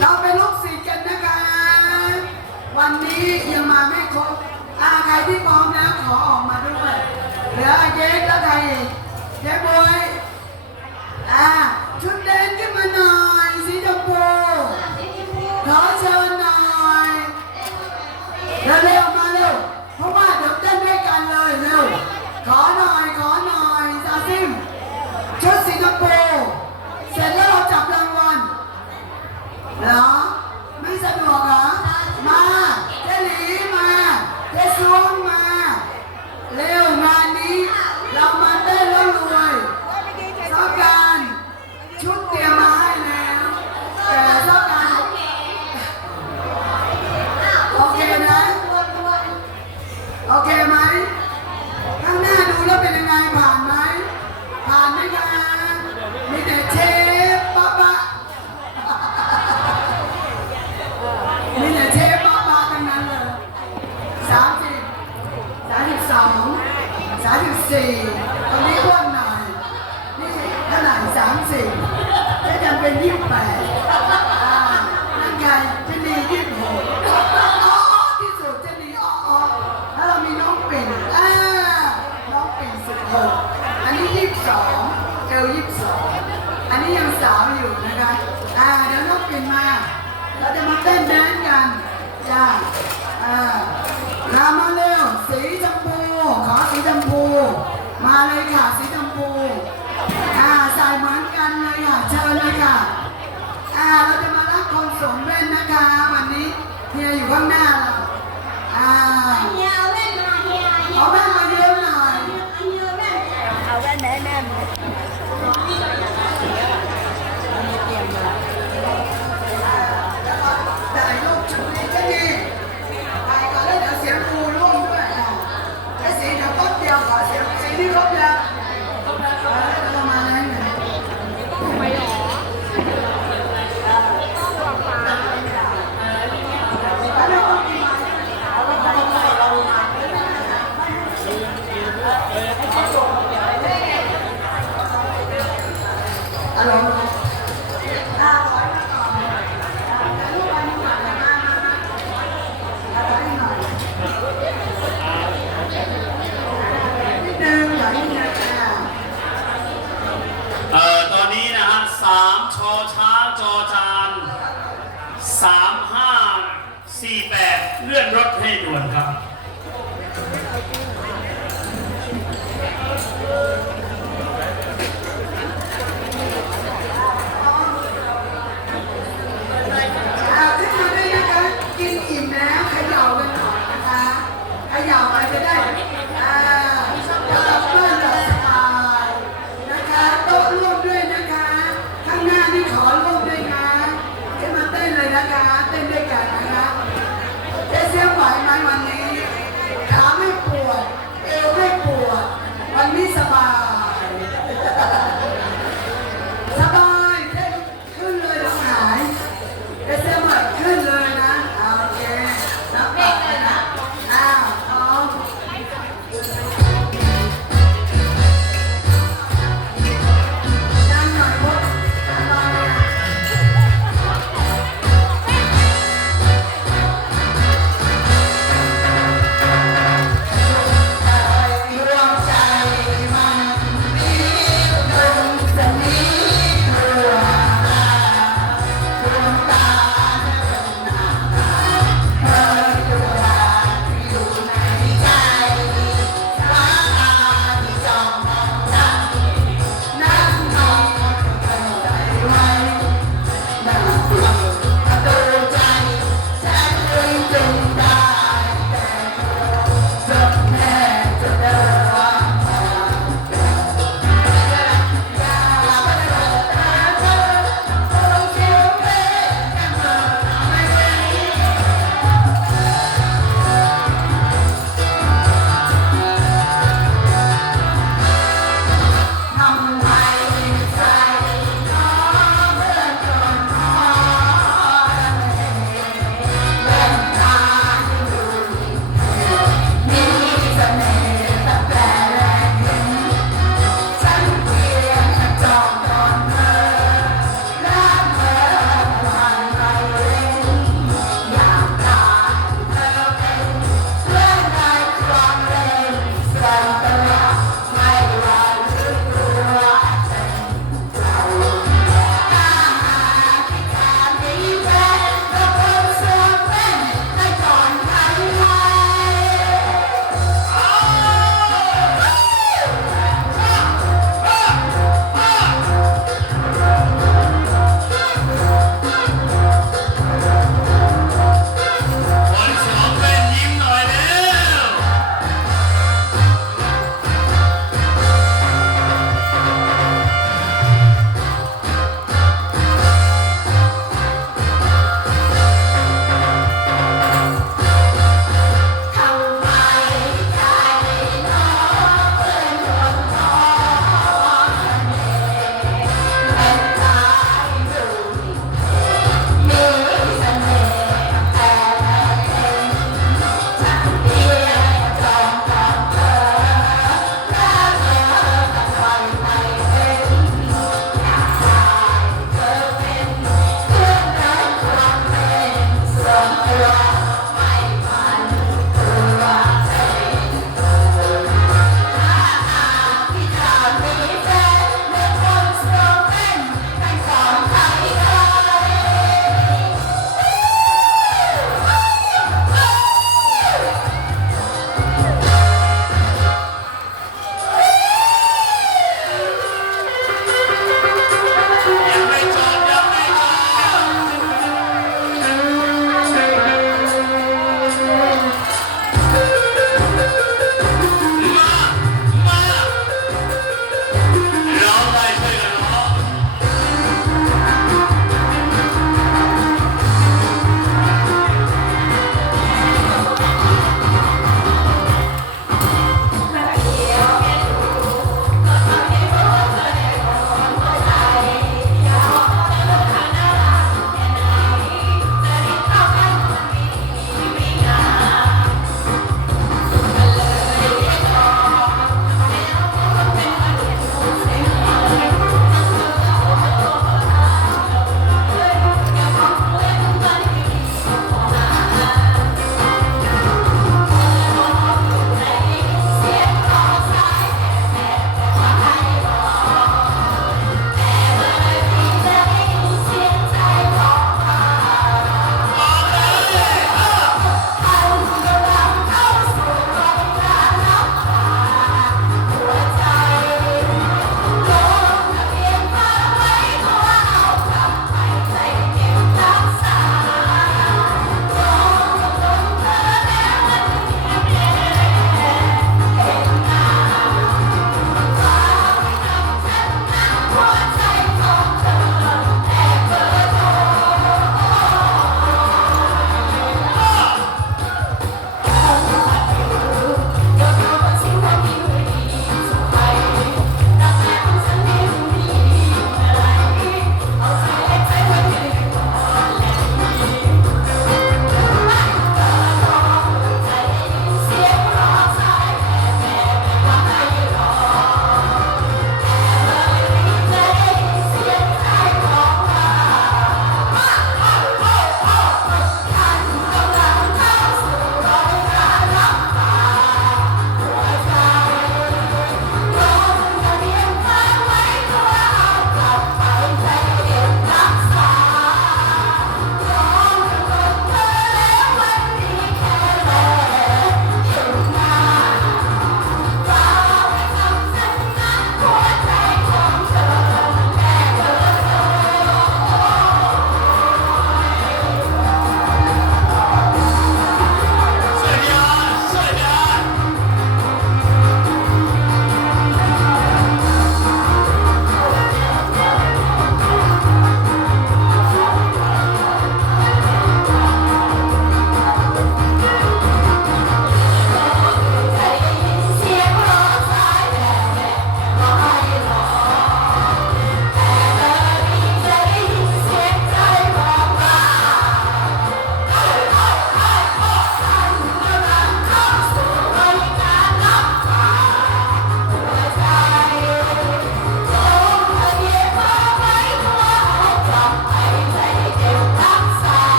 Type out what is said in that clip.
เราเป็นลูกศิษย์กันนะคะ วันนี้ยังมาไม่ครบอาใครที่พร้อมแล้วขอออกมาด้วยเหลือเจ๊แล้วใครเจ๊บอยอ่า สามสิบจะจำเป็นยี่สิบแปดอ่านั่นไงจะดียี่สิบหกออออที่สุดจะดีอ๋อแล้วเรามีน้องปิ่นอ่าน้องปิ่นสิบหกอันนี้ยี่สิบสองเอลยี่สิบสองอันนี้ยังสาวอยู่นะคะอ่าเดี๋ยวน้องปิ่นมา เราจะมาเต้นแดนกันจ้าอ่ารามาเร็วสีชมพูขอสีชมพูมาเลยค่ะสีชมพูอ่าส่เหมือนกัน ค่ะเชิญเลยค่ะอ่าเราจะมารับคนสวมแว่นนะคะ วันนี้เฮียอยู่ข้างหน้าเราอ่าเอาแว่นมาเยอะหน่อย เอ่อตอนนี้นะฮะสามชอช้างจอจานสามห้าสี่แปดเลื่อนรถให้ด่วนครับ